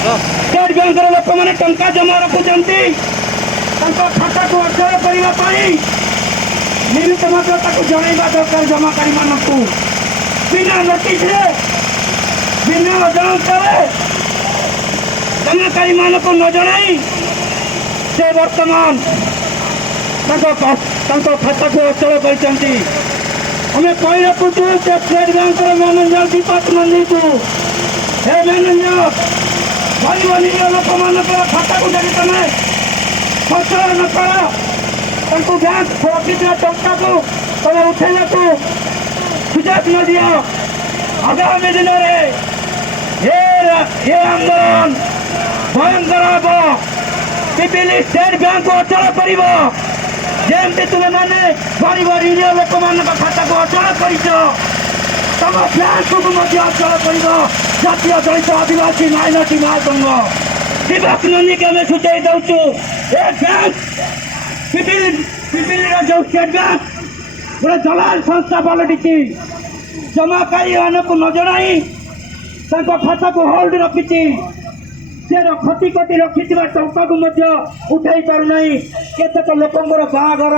state bank लोक मैंने टंका जमा रखुंट खाता को अक्षर करने निमित्त जनवा दरकार जमाकारी मानक बिना नोटिस बिना अजाणत जमाकारी मानक न जन से वर्तमान खाता को अचल करते आम कही रखुचु स्टेट बैंक मैनेजर दीपक नंदी को हे मैनेजर गरीब निज लोक मान खाता को जब तुम खर्च न कर बैंक सुरक्षित टंका को तुम उठेगा सुजोग न दि आगामी दिन में ये आंदोलन भयंकर हम पिपिली स्टेट बैंक को अचल कर जमी तुम मैंने गरीब निज लोक मान खाता को अचल कर तुम बैंक को अचल कर जातीय दलित आदिवासी माइनॉरिटी महासंघ दीपक नंदी के हमें सूचई दौचु बैंक पिपिली जो स्टेट बैंक गोटे दलाल संस्था पलटि जमाकारी मानक न जनाई खाता को होल्ड रखी खटी खटी रखी टंका को उठाई पार ना केतेक लोक बाहाघर